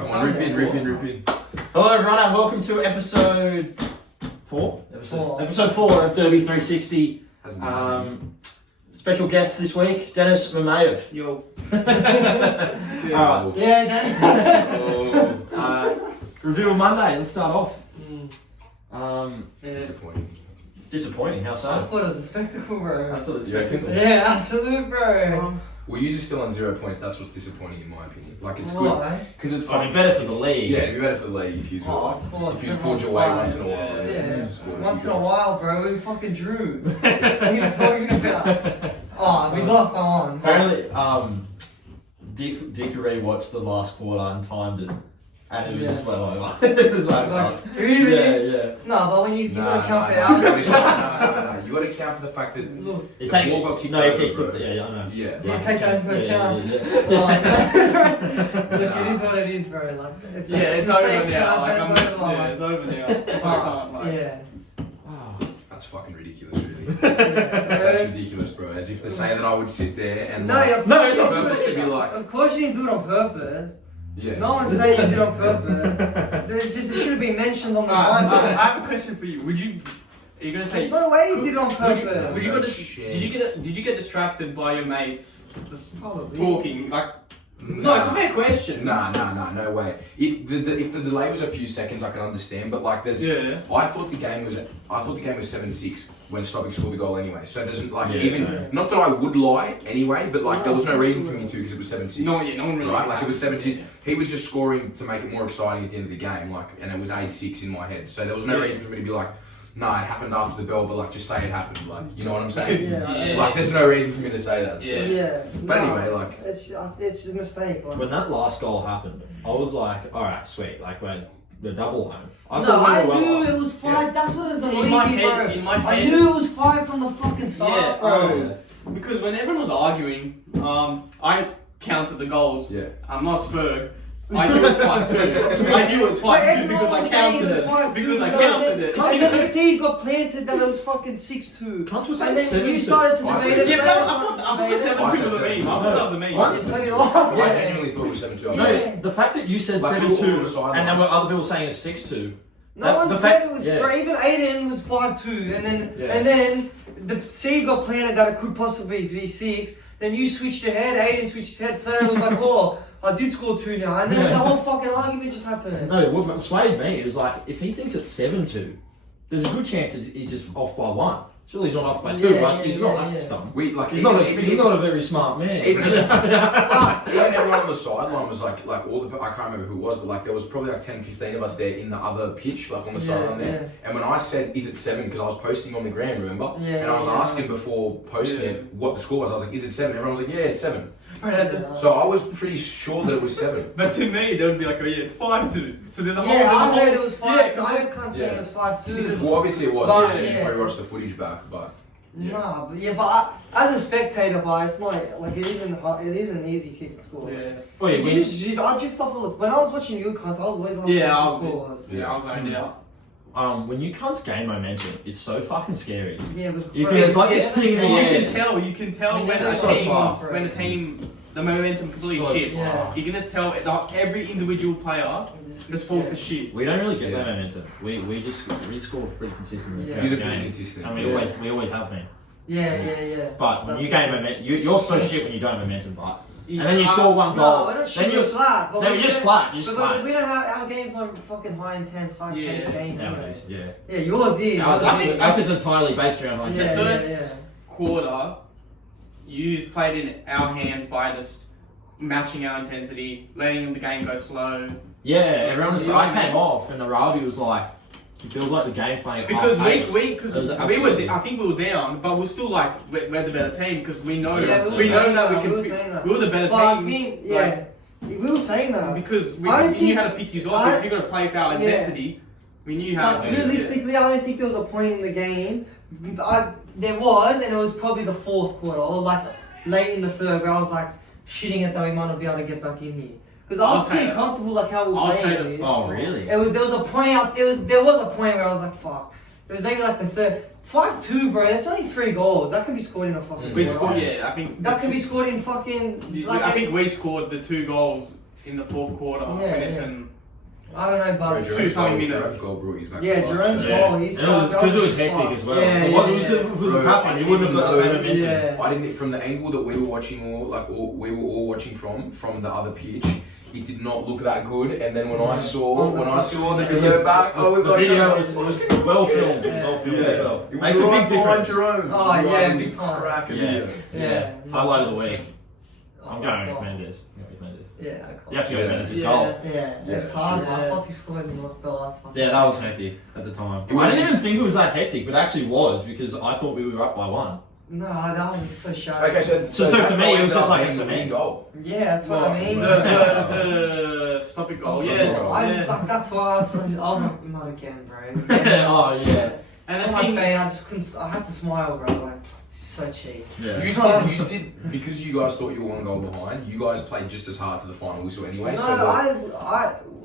Come on, rip in. Hello everyone and welcome to episode 4? Episode 4 of Derby 360. Special guest this week, Dennis Mamaev. Yo. Alright. Yeah, Dennis. Review of Monday, let's start off. Disappointing, how I so? thought it was a spectacle, bro. Absolutely You reckon? spectacle. Yeah, absolute, bro. Well, yours is still on 0 points. That's what's disappointing in my opinion. Like it's Why? good because it's I mean, better for the league. Yeah, it'd be better for the league if you Of course, if you pulled your weight once in a while. Yeah. Scored. Once in a while, bro, we fucking drew. What are you talking about? Oh, we lost by one. Apparently, Dick watched the last quarter and timed it. And it was just well over. It was like, fuck. Really? Yeah. No, but when you gotta count for No, hours. no. You gotta count for the fact that Look, You the take ball got kicked no, you over, kicked bro. it. Yeah, I know. Yeah. you like, take that into account. Yeah. Look, it is what it is, bro. Like, it's It's mistakes over now. happen, Like, it's over, like. it's over now. So I can't, like. Yeah. That's fucking ridiculous, really. That's ridiculous, bro. As if to say that I would sit there and No, like, of No, course it's you not didn't purpose do to be it. like, Of course you didn't do it on purpose. yeah. No one's saying you did it on purpose. It's just, it should have been mentioned on the I Bible. have a question for you. Are you gonna say? There's no way you did it on purpose. Would you Chance. did you get distracted by your mates just Probably. talking? Like, no, it's a fair question. Nah, no way. If the delay was a few seconds, I can understand. But like, there's. Yeah. I thought the game was 7-6 when Stopping scored the goal anyway. So it doesn't like Yeah, even so- not that I would lie anyway, but like there was no reason for me to because it was 7-6. No one really. Right, like it was 17. He was just scoring to make it more exciting at the end of the game, like, and it was 8-6 in my head. So there was no Yeah. reason for me to be like, nah, it happened after the bell, but like just say it happened, like, you know what I'm saying? Because, Yeah. Like, there's no reason for me to say that. So. Yeah. Yeah. But no, anyway, like, it's a mistake. Like. When that last goal happened, I was like, alright, sweet, like we're double home. No, thought we I were well knew off. it was 5. Yeah. That's what it was In annoying my me, head- bro. in my I head- knew it was 5 from the fucking start, Yeah, bro. Because when everyone was arguing, I counted the goals. yeah. I'm not Spurg. I knew it was 5-2. I knew it was 5-2 because I counted it. Because I counted it. And then the seed got planted that it was fucking 6-2. Cunts was And saying then you 7-2. started to I debate said it. Yeah, but first, I thought the debate it. 7-2 was a meme. I thought that was a meme. I It's said- like, oh, I yeah. genuinely thought it was 7-2. No, Yeah. the fact that you said Like, people 7-2 on the sideline. and then were other people saying it's 6-2. No one the said fact- it was, yeah. bro, even Aiden was 5-2, and Yeah. then the seed got planted that it could possibly be 6. Then you switched ahead, Aiden switched his head, third was like, oh, I did score 2 now, and then Yeah. the whole fucking argument just happened. No, what swayed me, it was like, if he thinks it's 7-2, there's a good chance he's just off by 1. Surely he's not off by 2, Yeah, right? yeah, He's not yeah, that yeah. dumb. We, like, He's not a very smart man. Even everyone on the sideline was like all the, I can't remember who it was, but like there was probably like 10-15 of us there in the other pitch, like on the sideline there. And when I said, is it 7? Because I was posting on the gram, remember? Yeah, and I was yeah. asking before posting it what the score was. I was like, is it 7? Everyone was like, yeah, it's 7. Yeah. So I was pretty sure that it was 7. But to me, they would be like, oh yeah, it's 5-2. So there's a whole. Yeah, there's a I whole- heard it was 5. Yeah, I can't say Yeah. it was 5-2. Well, obviously it was. But, Yeah, yeah. Just watched the footage back, but yeah. Nah, but as a spectator, but it's not like it isn't an easy kick to score. Yeah. Wait, I drift off all the. When I was watching you cunts, I was always on Yeah, the I was- scores. Yeah, I was zoned out. when you cunts gain momentum, it's so fucking scary. Yeah, but You can- it's like this thing in the air. You can tell when That's a so team, far. when a team, the momentum completely So shifts. far. You can just tell every individual player just falls to shit. We don't really get Yeah. that momentum. We score pretty consistently. Yeah. throughout He's the a pretty game. consistent. And yeah. we always have been. Yeah. But when That you makes gain sense. momentum, you're so shit when you don't momentum, but and then you score one No, goal. we're not Then shooting you're flat. But no, we you're just don't- flat. You're just but flat. we don't have our games not fucking high intense, high Yeah. pace game. Nowadays, yeah. Yeah, yours is. Ours is entirely based around like The that. first quarter, you played in our hands by just matching our intensity, letting the game go slow. Yeah, everyone was. I came off, and the Ravi was like, "It feels like the game's playing." At Because half pace." we It was were, absolutely- I think we were down, but we're still like we're the better team because we know Yeah, we know saying that we that, can. we were saying that. We were the better But I team. think, yeah, we were saying that. Because we I knew think- how to pick you off. If you're gonna play for our Yeah. intensity, we knew how. But to do it. realistically, I don't think there was a point in the game. There was, and it was probably the 4th quarter, or like late in the 3rd, where I was like shitting it that we might not be able to get back in here. Because I was I'll say pretty it. comfortable like how we were I'll say playing. it. Oh really? There was a point. There was a point where I was like, "Fuck." It was maybe like the 3rd. 5-2, bro. That's only 3 goals. That can be scored in a fucking. We quarter. scored, yeah. I think That can be scored in fucking. Like I think we scored the 2 goals in the fourth quarter. Yeah, Finishing I don't know, but Two something minutes. Jerome's goal, he's because it was hectic as well. Yeah, If it was a cup one, he wouldn't have got the same momentum. Yeah. I didn't, from the angle that we were watching, we were all watching from the other pitch. It did not look that good, and then when I saw the video back, I was the like, video was well filmed, as well. Makes a big difference. Oh yeah, big time. Yeah. Highlight of the week. I'm going with Mendes. Yeah, I can't. You have to go Mendes' goal. Yeah, it's hard. I thought he scored in the last one. Yeah, that was hectic at the time. I didn't even think it was that hectic, but it actually was because I thought we were up by 1. No, that was so sharp. Okay, so to me, it was just like a cement goal. Yeah, that's what I mean. The stopping goal. Like, that's why I was like, not again, bro. Oh yeah. And on my face, I just couldn't. I had to smile, bro. Like, this is so cheap. Yeah. You did because you guys thought you were 1 goal behind. You guys played just as hard to the final whistle anyway. No,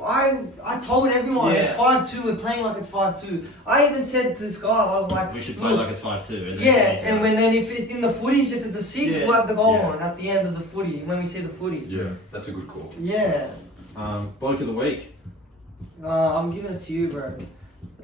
I told everyone it's 5-2. We're playing like it's 5-2. I even said to this guy, I was like, we should play like it's 5-2. Yeah, and then if it's in the footage, if it's a 6, we'll have the goal on at the end of the footy when we see the footage. Yeah, that's a good call. Yeah. Bloke of the week. I'm giving it to you, bro.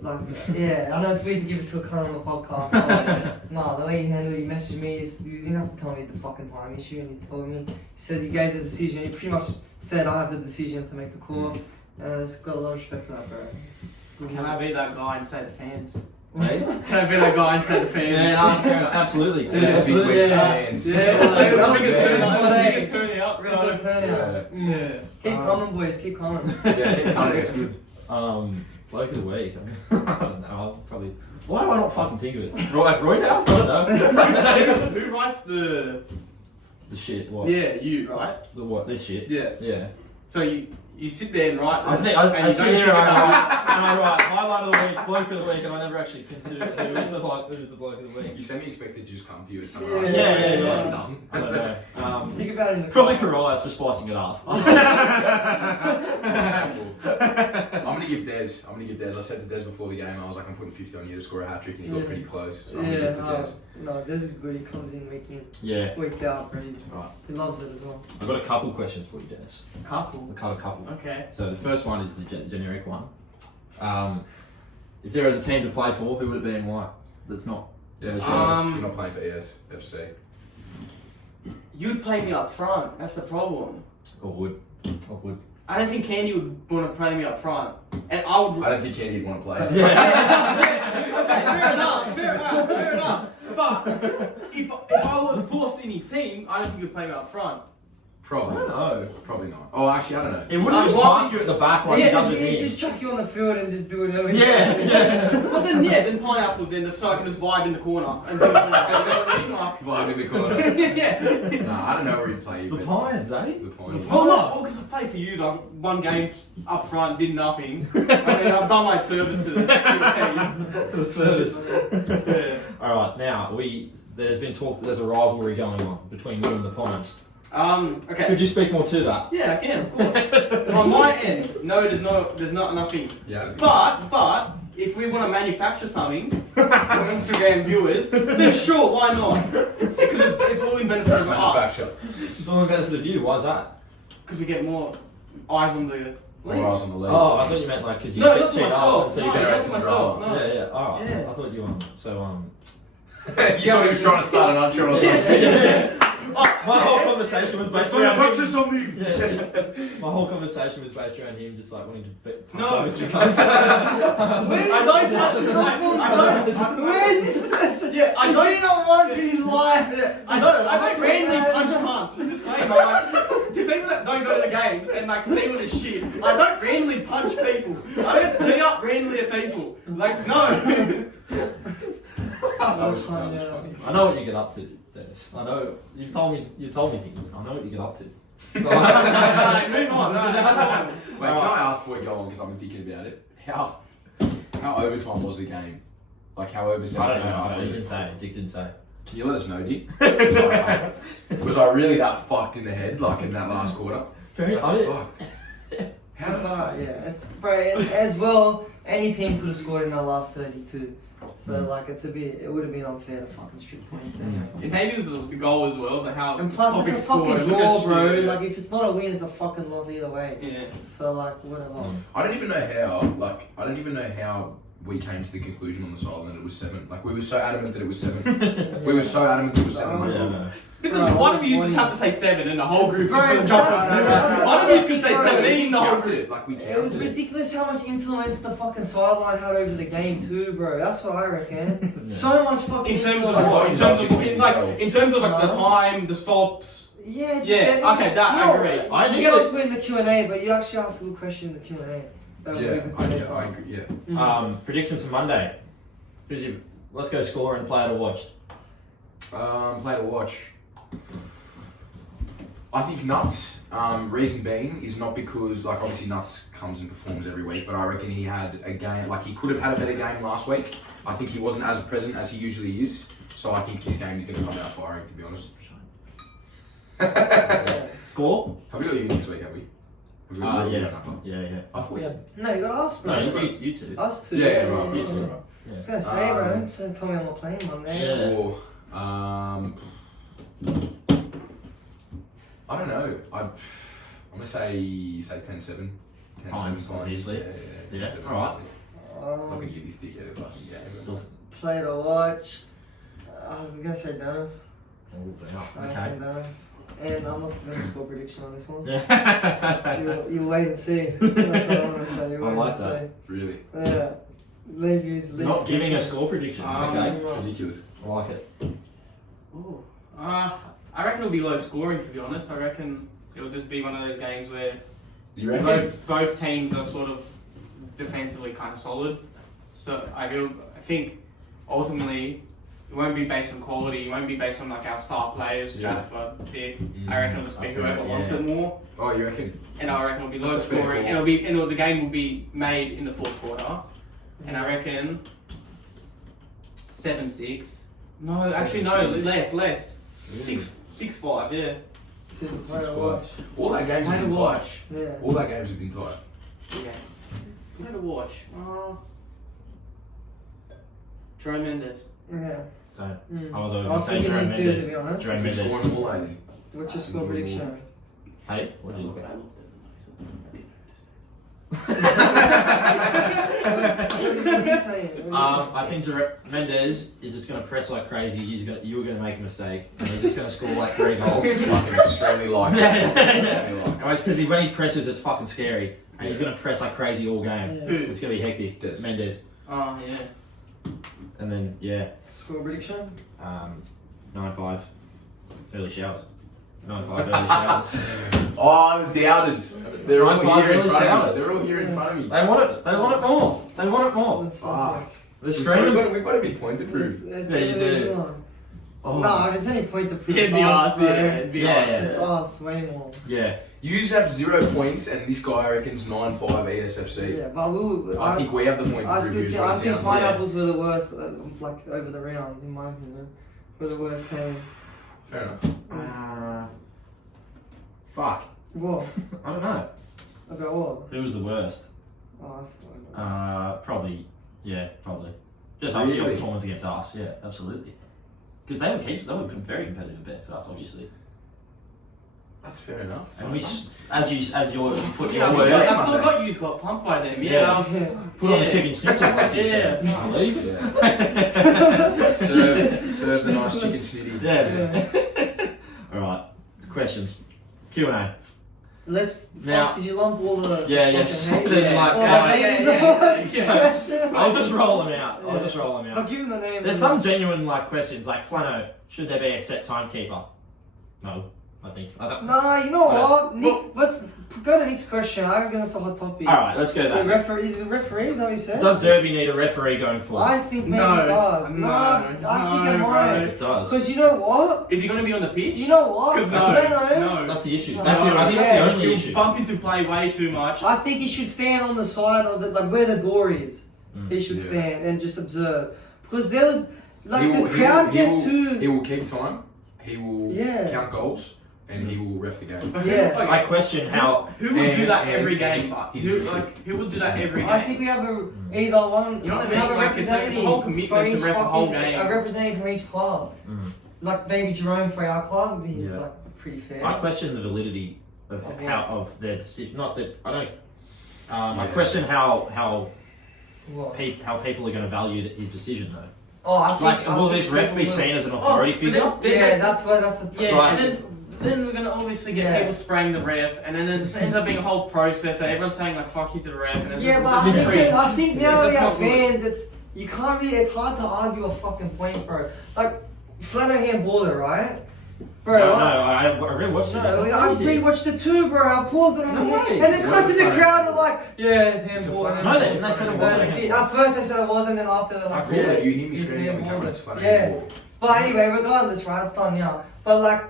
Like, yeah, I know it's weird to give it to a cunt on the podcast. But, no, the way you handled it, you messaged me, you didn't have to tell me the fucking time issue, and you told me. You said you gave the decision. You pretty much said I have the decision to make the call. It's got a lot of respect for that, bro. It's good. Can I be that guy and say the fans? Hey? Can I be that guy and say the fans? Yeah, no, absolutely. Absolutely. Biggest turnout. Real good turnout. Yeah. Keep coming, boys. Keep coming. Yeah, keep coming. It's good. Bloke of the week. I don't know. I'll probably. Why do I not fucking think of it? Roy House? I don't know. Who writes the shit. What? Yeah, you, right? The what? This shit. Yeah. Yeah. So you sit there and write. I sit here and I write highlight of the week, bloke of the week, and I never actually consider who is the bloke of the week. You semi-expected to just come to you as Yeah. It doesn't. I don't know. Think about it in the Probably Karias for spicing it up. I'm gonna give Des. I said to Des before the game, I was like, I'm putting 50 on you to score a hat trick, and he got pretty close. So I'm gonna give it to Des. No, Des is good. He comes in week in, Yeah. week out, bro. Right. He loves it as well. I've got a couple questions for you, Dennis. Couple. A couple. Okay. So the first one is the generic one. If there was a team to play for, who would it be and why? That's not. Yeah, so you're not playing for ESFC. You'd play me up front. That's the problem. Or would. I don't think Candy would want to play me up front, and I would. I don't think Candy would want to play. Okay, fair enough. But if I was forced in his team, I don't think he'd play me up front. Probably. I don't know. Probably not. Oh, actually, I don't know. It wouldn't just park you at the back like he does with me. Just chuck you on the field and just do whatever. Yeah. Well then pineapples in so I can just vibe in the corner and do it. Vibe in the corner. Yeah. Nah, I don't know where he'd play you. The but Pines, eh? The Pines. Well, no, because I played for you. I won games up front, did nothing. I mean, I've done my service to the team. The service. Yeah. Alright, now there's been talk that there's a rivalry going on between you and the Pines. Okay. Could you speak more to that? Yeah, I can, of course. From my end, no, there's not nothing. Yeah. But if we want to manufacture something for Instagram viewers, then sure, why not? Because it's all in benefit of us. It's all in benefit of you. Why is that? Because we get more eyes on the league. More eyes on the league. Oh, I thought you meant like because you No, get not to cheat up myself. and so No, you not generate to some myself. drama. No. Yeah. Alright. Yeah. I thought you You thought he was trying to start an intro or something. My whole conversation was based around him. something. Yeah. My whole conversation was based around him just like wanting to No. with your cunts. Where is this possession? Yeah, I He don't. did it not once in his life. I don't randomly punch cunts. This is disclaimer. Like, to people that don't go to the games and like see all this shit, I don't randomly punch people. I don't G up randomly at people. Like no. That was funny. I know what you get up to, Dennis. I know you've told me things. I know what you get up to. Right, move on. No, move on. Wait, can I ask before we go on, because I've been thinking about it, how overtime was the game? Like how over 17 and a half was He it? didn't say it. Dick didn't say it. Can you let us know, Dick? Was I really that fucked in the head, like in that last quarter? Very. Fuck. How did I? Yeah, it's bro. And as well, any team could have scored in the last 32. So like, it would have been unfair to fucking strip points. Anyway. And maybe it was the goal as well, but how. And plus, Topic it's a fucking scored, draw, look at bro. shit. Like, if it's not a win, it's a fucking loss either way. Yeah. So like, whatever. I don't even know how we came to the conclusion on the sideline that it was 7. Like, we were so adamant that it was 7. We were so adamant that it was 7. Like, Because one of you just have to say 7 and the whole group's just Bro, going to jump on that's- 7. One of you could say bro, 17, the whole counted group. it. Like, we counted It was ridiculous how much influence the fucking sideline had over the game too, bro. That's what I reckon. So much fucking In terms of influence. in terms of like the time, the stops. Yeah, just Yeah, okay, that I agree. You get onto it in the Q&A, but you actually asked a good question in the Q&A. That would be good to answer. I agree, yeah. Predictions for Monday. Let's go score and player to watch. Play to watch. I think Nuts. Reason being is not because, like, obviously Nuts comes and performs every week, but I reckon he had a game, like, he could have had a better game last week. I think he wasn't as present as he usually is, so I think this game is going to come out firing, to be honest. Score? Have we got you next week, have we? Yeah. I thought we had. No, you got us, bro. No, you two. Us two. Yeah, right. You two, right. I was gonna say, bro, don't tell me I'm not playing one day. Score. I don't know. I'm gonna say 10-7. 10-7 Hines, fine. obviously. Yeah. 10-7. Alright. Not gonna give this dickhead a fucking game. Play to watch. I'm gonna say Dennis. Okay. Dennis. And I'm not gonna score prediction on this one. Yeah. You'll wait and see. That's what I'm gonna say. You I wait like and that. see. Really? Yeah. Leave Not giving a score prediction. Okay. Ridiculous. I like it. Ooh. I reckon it'll be low scoring, to be honest. I reckon it'll just be one of those games where You reckon? both teams are sort of defensively kind of solid. So I think ultimately it won't be based on quality. It won't be based on like our star players, Yeah. Jasper, Dick. I reckon it'll just be whoever wants it more. Oh, you reckon? And I reckon it'll be low That's a fair scoring. call. The game will be made in the fourth quarter. And I reckon 7-6. No, actually no, 7-6. less. 6-5, yeah. Play to watch. All that games Play have to been tight. watch. Yeah. All that games have been tight. Yeah. Play to watch. Jerome Mendes. Yeah. So, Mm. I was over I was saying thinking Jerome him too, Mendes. to be honest. Jerome He's been Mendes. scoring them all lately. What's your score prediction? Hey, what did you look at? What are you saying? I think Mendes is just going to press like crazy. You're going to make a mistake, and he's just going to score like 3 goals. It's fucking extremely likely. Because when he presses, it's fucking scary, and he's going to press like crazy all game. Yeah. Who? It's going to be hectic. Des. Mendes, Oh, yeah. and then Score prediction? 9-5 early showers. 9-5 early showers. Oh, the doubters. They're all 9-5 here in early front of me. showers. They're all here in front of me. They want it. They want it more. They want it more. Fuck. The We've stream. got a big point to prove. It's Yeah, you do. No, if there's any point to prove Yeah, it's it'd be us, us, bro. yeah. It'd be Yeah, us. yeah. It's us, way more. Yeah. You have 0 points, and this guy reckons 9-5 ESFC. Yeah, but I think we have the point to I prove still who's think, right. I think Sounds like- pineapples were the worst, like over the round, in my opinion. Were the worst team. Fair enough. Fuck. What? I don't know. About what? Who was the worst? Oh, I thought. Probably. Yeah, probably. Just after your Really? performance against us. Yeah, absolutely. Because they were very competitive against us, obviously. That's fair enough. And we, as your foot Yeah, I your words, forgot you got pumped by them. Yeah. Yeah. I was- put on the Yeah. chicken schnitzel. As you said, Yeah. I believe. Yeah. serve the nice chicken snitty. Yeah. All right. Questions. Q&A. Let's. Now- Fuck, did you lump all the. Yeah, yes. fucking hate? There's Yeah. like Oh, five. yeah. I'll just roll them out. I'll just roll them But out. give him the name. There's some genuine like questions like Flano. Should there be a set timekeeper? No, I think. Nah, you know what? Nick, let's go to Nick's question. I reckon that's a hot topic. All right, let's go The that. referee, is it referee? Is that what you said? Does Derby need a referee going forward? I think maybe No. it does. No. I think it No, might. It does. Because you know what? Is he going to be on the pitch? You know what? 'Cause Flano, no. That's the issue. No. I think that's the Yeah. only He'll issue. bump into play way too much. I think he should stand on the side of the, like where the door is. Mm. He should Yeah. stand and just observe. Because there was, like He the will- crowd he get will- too. He will keep time. He will Yeah. count goals, and he will ref the game. Yeah. I question how. Who would do that And- every and game? Like, he's who would do that every game? I think we have either one. You know what I we mean? have a Like, it's a representative whole commitment for to each ref a whole fucking- game. A representative from each club. Like maybe Jerome for our club. He's Yeah. like pretty fair. I question the validity of Of how of their decision. Not that I don't. I Yeah. question how What? how people are going to value his decision though. Oh, I think. Like, I will think this ref be people will. seen as an authority figure? Yeah, that's what. That's a. Yeah, Right. and then we're gonna obviously get Yeah. people spraying the ref, and then it ends up being a whole process that everyone's saying like "fuck you" to the ref, and it's Yeah, just, but I this is think, cringe. I think It's now just we have not good. fans. It's you can't really. It's hard to argue a fucking point, bro. Like Flano handballer, right? Bro, No, I- I rewatched No, it. I've rewatched it too, bro. I paused it on No the way. and then cuts in the It's crowd and like, yeah, handball. It's a No, they didn't. They said it No, wasn't. they did. At first they said it was, and then after they're I like, call yeah, it. You hear me it's screaming on the handball. camera. It's funny. Yeah. But anyway, regardless, right? It's done now. But like,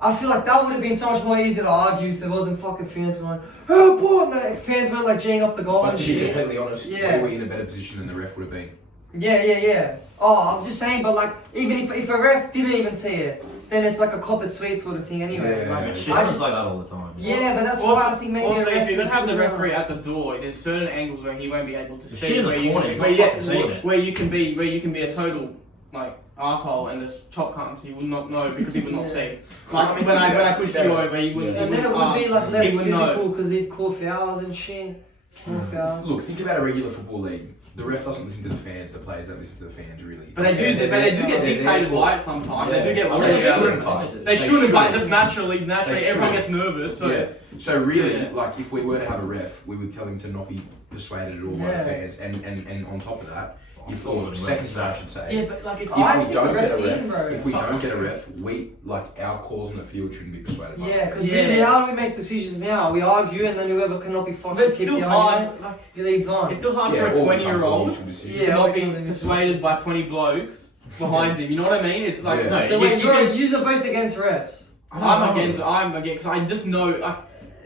I feel like that would have been so much more easy to argue if there wasn't fucking fans going, oh boy, no, if fans weren't like G'ing up the goal But and to be shit. completely honest, Yeah. we were in a better position than the ref would have been. Yeah. Oh, I'm just saying, but like, even if a ref didn't even see it, then it's like a cop it sweet sort of thing anyway. Yeah. Like, Shit I happens just, like that all the time. yeah, but that's Also- why I think maybe Also, a ref if you're gonna is have the good referee enough. at the door, there's certain angles where he won't be able to The see. shit in the where you corner, can, he's where, not you, fucking seeing it. where you can be a total like asshole, and this chop comes, he will not know because he will not Yeah. see. Like when I pushed you over, he wouldn't. Yeah. And then it would be like he less would know. physical because he'd call fouls and shit. Call fouls. Look, think about a regular football league. The ref doesn't listen to the fans. The players don't listen to the fans, really. But they do. But they do get dictated by it sometimes. They do get. Well, They they shouldn't. shouldn't, but They shouldn't. But shouldn't. just naturally, They everyone shouldn't. gets nervous. So Yeah. So really, Yeah. like, if we were to have a ref, we would tell him to not be persuaded at all by Yeah. the fans, and on top of that, if thought or it second was- to that, I should say. yeah, but like it's. I If we think don't the get ref's a in, bro. ref, if we don't get a ref, we like our calls on the field shouldn't be persuaded by. Yeah, because Yeah. really, how do we make decisions now? We argue and then whoever cannot be fucking But it's tipped still the hard. argument, Like he leads on. it's still hard Yeah, for a or we come to 20-year-old mutual decision. Yeah, to not we be can- persuaded by 20 blokes behind him. You know what I mean? It's like Yeah. no. So you, wait, you can- you're both against refs? I'm against because I just know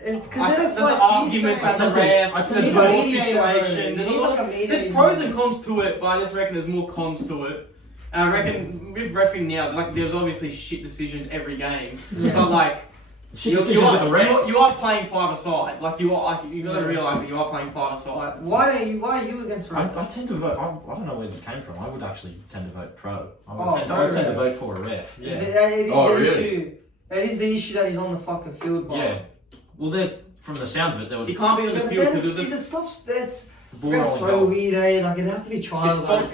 Because then it's there's like arguments at the ref, I the tend to- door mediator, bro. situation. You There's a need lot like a of, mediator. there's pros and cons to it, but I just reckon there's more cons to it. And I reckon with reffing now, like there's obviously shit decisions every game, Yeah. but like Shit you decisions with the ref. you are playing five-a-side. Like you are, like, you got to Yeah. realise that you are playing five-a-side. Why are you against I refs? tend to vote. I don't know where this came from. I would actually tend to vote pro. I Oh, would tend to pro vote for a ref. Yeah. It is Oh, the really? issue. It is the issue that he's on the fucking field, bro. Yeah. Well, there's from the sounds of it, there would You can't be on the But field then because it stops. That's the ball refs rolling so goal. weird, eh? Like it'd have to be trials. It stops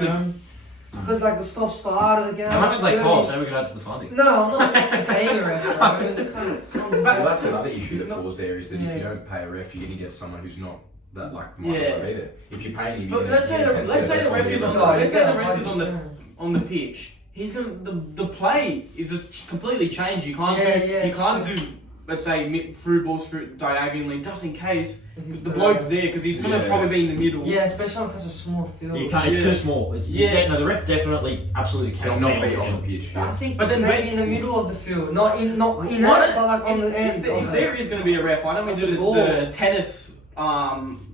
Because like the stop start of the game. How much do they like, cost? Maybe we could add to the funding. No, I'm not fucking paying a ref, bro. I mean, it kind of comes Well, back. that's another issue that falls there is that if Yeah. you don't pay a ref, you're going to get someone who's not that like Yeah. minded either. If you're paying him, But let's say the ref is on No, let's say the yeah, ref is on the 100%. on the pitch. He's gonna the play is just completely changed. You can't Yeah, do yeah, you can't sure. do let's say through balls through diagonally just in case because He's the bloke's there because he's gonna Yeah. probably be in the middle. Yeah, especially on such a small field. You can't. It's Yeah. too small. It's Yeah. no. The ref definitely, absolutely Can cannot not be be on on the the field. pitch. I Yeah. think But then maybe wait- in the middle of the field, not in it, Why but don't- like on the end. If there is gonna be a ref, why don't we At do the the ball. tennis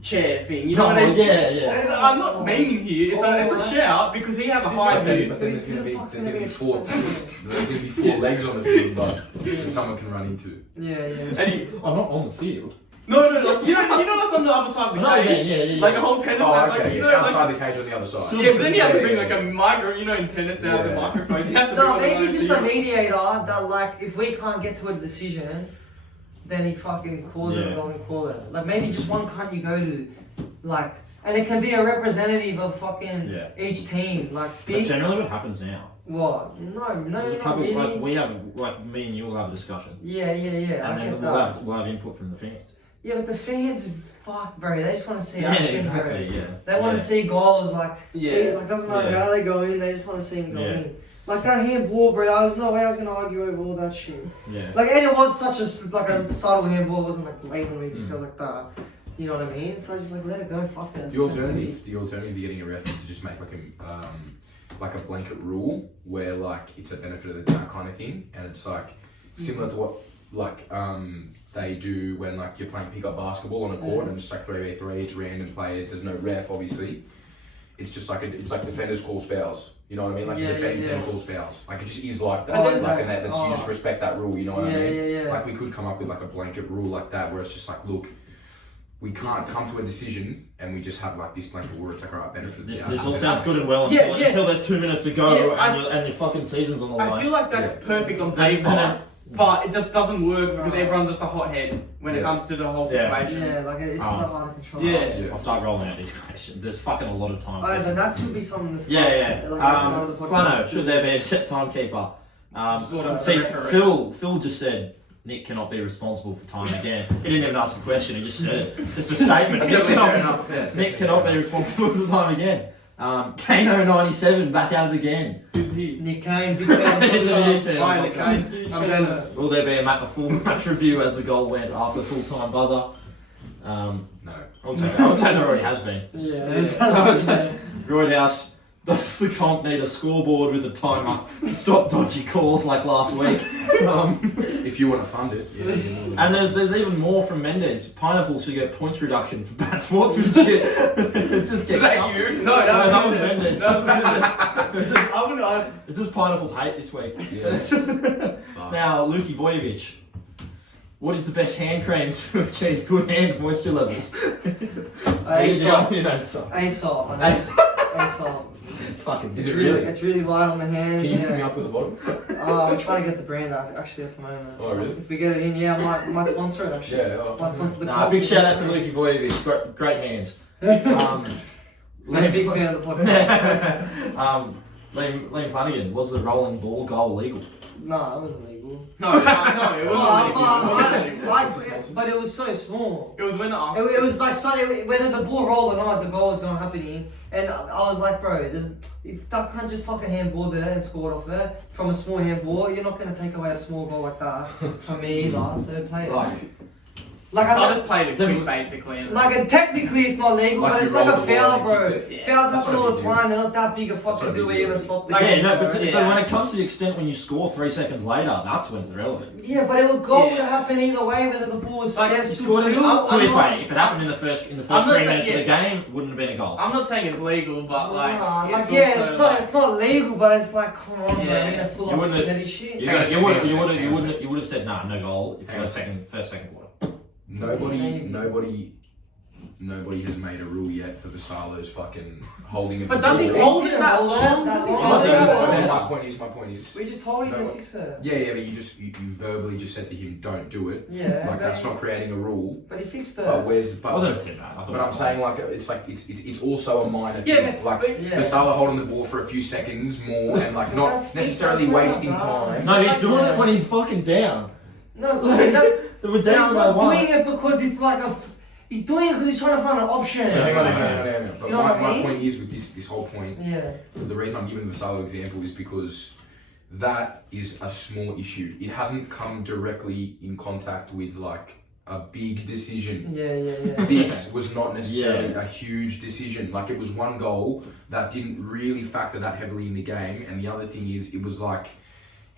chair thing? You know No, what I mean? yeah. I'm not meaning here. It's a shout because he has a high But then, view. but then Who's there's going to be fuck's there's gonna going to be be four a- there's going to be four legs on the field, but that someone can run into. Yeah. And he, I'm not on the field. no, like, you know, like on the other side of the No, yeah, cage, yeah. like a whole tennis. Oh, like, okay. you Yeah, know, outside like, the cage on the other side. yeah, but then you have to bring Yeah, like yeah. a micro. You know, in tennis they have the Yeah. microphones. You have to bring No, one of maybe those just to a you. mediator that like if we can't get to a decision, then he fucking calls it or Yeah. doesn't call it. Like maybe just one cunt you go to, like, and it can be a representative of fucking Yeah. each team. Like, That's big, generally what happens now. what? No, There's a not couple. really. Like we have, like me and you will have a discussion, Yeah, and I then get we'll that. have input from the fans. Yeah, but the fans is fucked, bro. They just want to see Yeah, action, exactly. bro. Yeah. They want to see goals, like, Yeah. like doesn't matter Yeah. how they go in, they just want to see them go Yeah. in. Like that handball, bro. There was no way I was gonna argue over all that shit. Yeah. Like, and it was such a subtle handball. It wasn't like blatant where it just Mm. goes like that. You know what I mean? So I just like let it go. Fuck it. The alternative to getting a ref is to just make like a blanket rule where like it's a benefit of the doubt kind of thing, and it's like similar to what like they do when like you're playing pickup basketball on a court and just like 3v3, it's random players. There's no ref, obviously. it's just like it's like defenders calls fouls. You know what I mean? Like the defending team calls fouls. Like it just is like that. Oh, Like and that's you just respect that rule. You know what I mean? Yeah. Like we could come up with like a blanket rule like that where it's just like, look, we can't come to a decision and we just have like this blanket rule. It's like, alright, benefit of the doubt. This all sounds good and well until there's 2 minutes to go and the fucking season's on the line. I feel like that's perfect on paper, but it just doesn't work because everyone's just a hothead when it comes to the whole situation. Yeah, like it's so hard to control. Yeah. I'll start rolling out these questions. There's fucking a lot of time. That should be something that's Flano, should there be a set timekeeper? Phil just said Nick cannot be responsible for time again. He didn't even ask a question, he just said it. It's a statement. Nick cannot be responsible for time again. Kano97 back at it again. Who's he? Nick Kane, big fan. Hi, Nick Kane. I'm Dennis. Will there be a full match review as the goal went after full-time buzzer? No. I would say there already has been. Yeah. Roydhouse, does the comp need a scoreboard with a timer to stop dodgy calls like last week? If you want to fund it, And there's even more from Mendes. Pineapples who get points reduction for bad sportsmanship. It's just Is that you? No, that was Mendes. I It's just Pineapples hate this week. Yeah. Now, Luki Vojevic. What is the best hand cream to achieve good hand moisture levels? ASOP. Fucking. Is it really? It's really light on the hands. Can you hook me up with a bottle? I'm trying to get the brand actually at the moment. Oh, really? If we get it in, I might sponsor it actually. Yeah. Might sponsor the Big shout out to Luki Vojevic. Great hands. I'm a big fan of the podcast. Liam Flanagan, was the rolling ball goal legal? No, it wasn't legal. No, it wasn't. But it was so small. It was when It was like whether the ball rolled or not, the goal was gonna happen in. And I was like, bro, if that can't just fucking handball there and score it off her from a small handball, you're not gonna take away a small goal like that from me either. So play it. Like I just played it quick, basically. Technically it's not legal, but it's like a foul, bro. Yeah. Fouls happen all the time. They're not that big a fucking deal where you're gonna stop the Yeah, game. no, but when it comes to the extent when you score 3 seconds later, that's when it's relevant. Yeah, but it goal would happen either way, whether the ball was Put this way, if it happened in the first 3 minutes of the game, wouldn't have been a goal. I'm not saying it's legal, but it's not legal, but it's like, come on, bro, we're gonna pull up some petty shit. You would have said no goal if first second quarter. Nobody has made a rule yet for the Salos fucking holding it. But does he hold it that long? My point is. We just told him to fix it. Yeah, but you verbally just said to him, don't do it. Yeah. Like that's not creating a rule. But he fixed it. But I'm saying it's also a minor thing. The Salo holding the ball for a few seconds more and like not necessarily wasting time. No, he's doing it when he's fucking down. No, they were down by one. He's not doing it because it's like he's doing it because he's trying to find an option. Hang on. Do you know what I mean? My point is with this whole point. Yeah. The reason I'm giving the Salo example is because that is a small issue. It hasn't come directly in contact with like a big decision. Yeah. This was not necessarily a huge decision. Like it was one goal that didn't really factor that heavily in the game. And the other thing is, it was like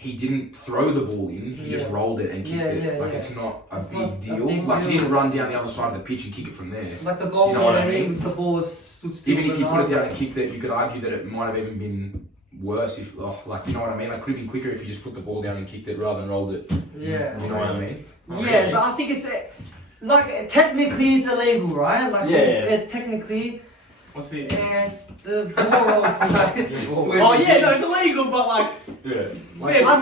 he didn't throw the ball in. He just rolled it and kicked it. It's not a big deal. He didn't run down the other side of the pitch and kick it from there. Like the goal, if the ball stood still. Even if he put it down and kicked it, you could argue that it might have even been worse if, you know what I mean? Like, could have been quicker if you just put the ball down and kicked it rather than rolled it. Yeah. You know what I mean? Yeah, but I think it's technically it's illegal, right? Technically. What's it? Yeah, it's the ball roll thing. It's illegal, but I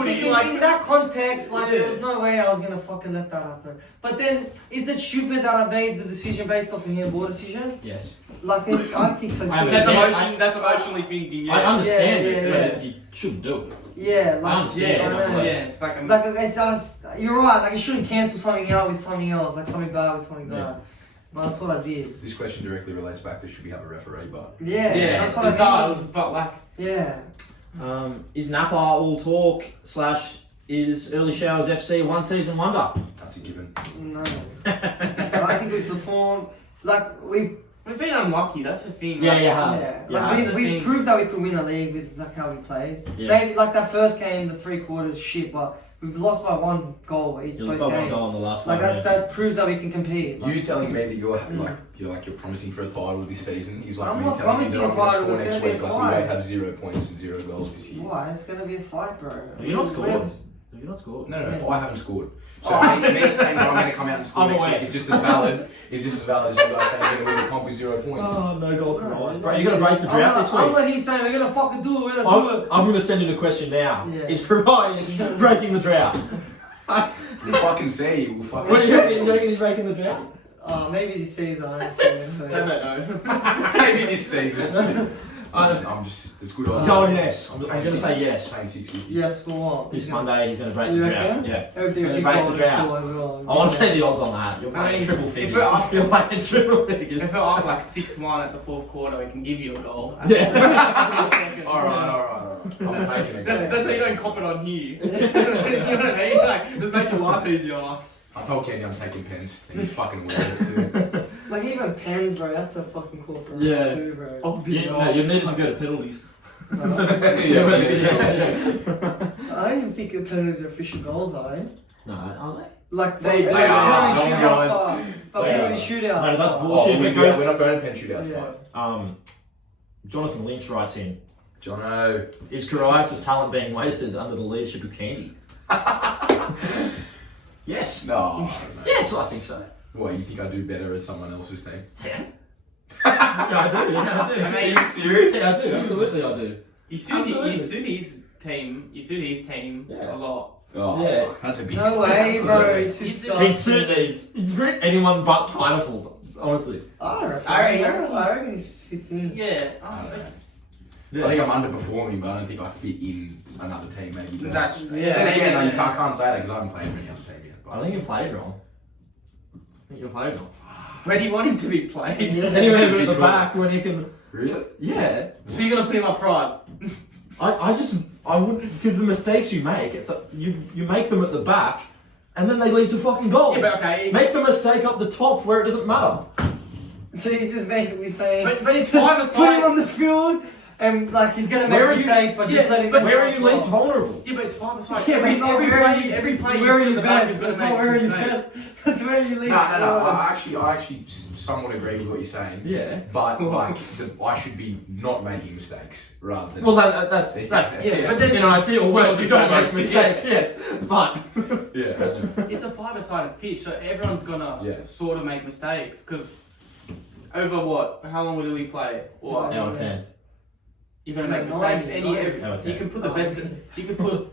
think in that context, there was no way I was gonna fucking let that happen. But then, is it stupid that I made the decision based off a handball decision? Yes. I think so too. That's emotionally thinking. Yeah. I understand it, but you shouldn't do it. Yeah, it's you're right. Like you shouldn't cancel something out with something else, like something bad with something bad. Well, that's what I did. This question directly relates back to should we have a referee, but that's what it does. But is Napa all talk / is Early Showers FC one season wonder? That's a given. No, I think we performed we've been unlucky. That's the thing. We proved that we could win a league with how we played. Yeah. Maybe that first game, the 3 quarters shit, but We've lost by 1 goal each You're both the games. goal in the last Like 5 minutes. that proves that we can compete. Like, You telling me that you're promising for a title this season? He's like I'm me not telling me promising that a I'm going to title, score it's next gonna be week. a Like we fight. both have 0 points and 0 goals this year. why? It's gonna be a fight, bro. Have you not scored? We've- Have you not scored? No, I haven't scored. So Oh. me saying that I'm going to come out and score I'm next aware. week is just as valid. Is just as valid as you guys saying you're going to win the comp with 0 points. Oh, no goal No, Christ. no, Bro, you're going to break the drought this I'm week. what he's saying. We're gonna fucking do it. We're gonna do it. I'm going to send in a question now. Yeah. Is Christ breaking the drought? We'll fucking see. We'll fucking What do you reckon? You reckon he's breaking the drought? Maybe this season. I don't think I so. don't know. Maybe this season. I'm just as good as Go on, yes. I'm going to say yes. Paying 650. Yes, for what? This Monday he's going to break You the drought. reckon? Yeah. Everything Gonna will be break goal the to drought. score as well. I want to see the odds on that. You're playing I mean, triple if figures. we're up- You're playing triple figures. If we're up like 6-1 at the 4th quarter, we can give you a goal. Yeah. Alright. I'm taking it. That's how you don't cop it on here. You know what I mean? Like, just make your life easier. I told Kenny I'm taking pens. And he's fucking weird too. Like even pens, bro. That's a fucking call for us Yeah. too, bro. Oh, You needed to go to penalties. Yeah, I don't even think the penalties are official goals, are they? No, are they? Like They penalty are. shootouts, but They penalty are. shootouts. No, that's are. bullshit. Oh, If it goes- we're not going to pen shootouts, Yeah. but Jonathan Lynch writes in, Jono. is Karius' talent being wasted under the leadership of Candy? Yes. No. Yes, I think so. What, you think I do better at someone else's team? Yeah. Yeah, I do. Yeah, I do. Are you serious? Yeah, I do. Absolutely, I do. You Absolutely. suit his team. You suit his team Yeah. a lot. Oh, Yeah. fuck, that's a big No way, bro. Absolutely. It's just He'd suit these. It's great anyone but pineapples, honestly. I don't reckon. I reckon he fits in. Yeah. I don't know. I think I'm underperforming, but I don't think I fit in another team, maybe. But That's then again, Yeah. no, you can't say that because I haven't played for any other team yet. I think you played wrong. I think you played wrong. Where do you want him to be played? Yeah. Anyway, at the back when he can. Really? Yeah. So you're gonna put him up front? I wouldn't, because the mistakes you make, you make them at the back, and then they lead to fucking goals. Yeah, but okay. Make the mistake up the top where it doesn't matter. So you're just basically saying, But it's 5 put him aside. on the field, and like he's gonna make Where are you- mistakes, but just yeah, let him. but Where are you least vulnerable? Yeah, but it's 5 aside. Yeah, but not where are you- every play Where are put in you the back best? is gonna That's make not where you mistakes. best. That's where you least. No. forward. I actually somewhat agree with what you're saying. Yeah. But like, I should be not making mistakes rather than. Well, that's Yeah, but then- in an ideal world, You you don't don't make make mistakes. Yes, but yeah. I know. It's a 5-a-sided pitch, so everyone's gonna Yeah. sort of make mistakes. Because over what? How long will we play? Or Hour 10. you're gonna make No, mistakes. nine, Any nine. every, Hour you 10. can put the Oh, best. okay. You can put.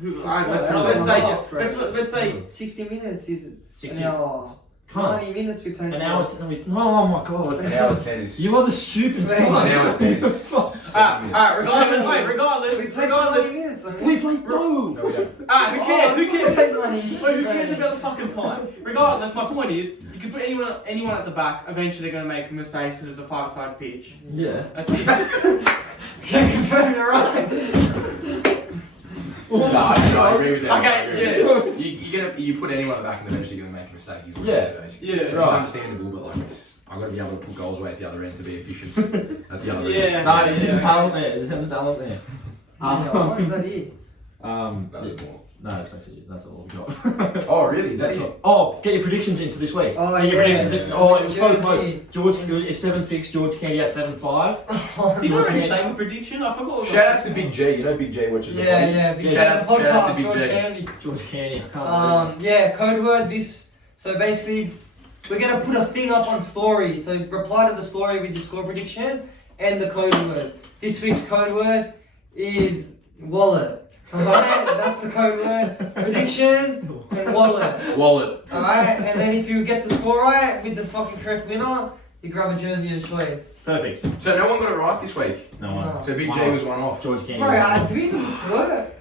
Who? Six Alright, let's minutes. say. Half, bro. Let's say. 60 minutes is 60. an hour. Can't. 90 minutes we played. An hour. Oh my god. An hour 10 is. You are the stupid Wait. guy. An hour 10 is. 7 minutes. Regardless. Wait, regardless. We played Regardless. 90 minutes. I mean. We played no. No, we don't. Who cares? Who We cares? played 90 minutes. Wait, who cares about the fucking time? Regardless, my point is, you can put anyone at the back. Eventually, they're gonna make mistakes because it's a 5-a-side pitch. Yeah. That's it. Can't confirm you're right. No, I agree with that. Okay, I agree with that. You put anyone at the back and eventually going to make a mistake. Is what you Yeah. said, basically. Yeah. Which is Right. understandable, but like I've got to be able to put goals away at the other end to be efficient at the other end. Yeah. No, there's hidden talent there. There's hidden talent there. What is that here? That was more. No, it's actually that's all we've got. Oh, really? Is that it? Oh, get your predictions in for this week. Oh, Get your yeah. predictions in. Oh, it was so Jersey. close. George, it was 7-6. George Candy at 7-5. Did I already say my prediction? I forgot. Shout out to Big J. You know Big J watches the Yeah, footy? yeah, big Yeah, fan of the shout out to podcast, Big George J. Candy. George Candy. I can't believe Yeah, code word this. So basically, we're gonna put a thing up on story. So reply to the story with your score predictions and the code word. This week's code word is wallet. Alright, that's the code word. Predictions and wallet. Wallet. Alright, and then if you get the score right with the fucking correct winner, you grab a jersey of choice. Perfect. So no one got it right this week. No one. No. So Big Wow. J was one off. George Candy. Bro, I do even look through it.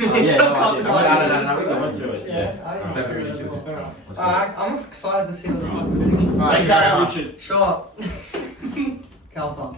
Oh, yeah, no, I did. No, I went through it. Yeah, Yeah. I didn't That'd be look through it. ridiculous. Alright, let's go. Alright, I'm excited to see the fucking predictions. Make that out, Richard. Shot. Calta.